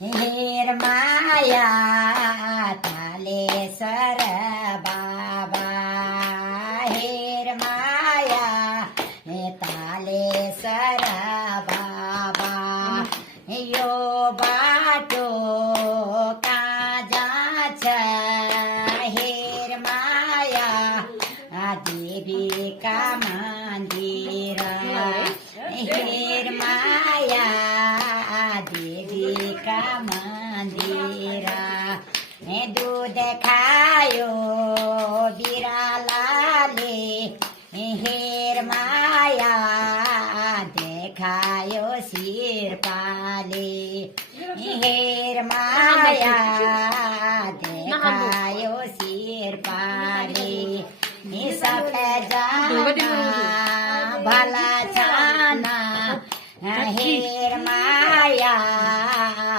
हेर माया तालेश्वर बाबा हेर माया तालेश्वर बाबा यो बाटो काजा छ हेर माया देवी का मंदिर हेर माया देवी का मंदिर दूध खायो बिरालाले हेर माया देखायो शिरपाले हेर माया देखायो शिरपाले सफेद भला छाना हेर माया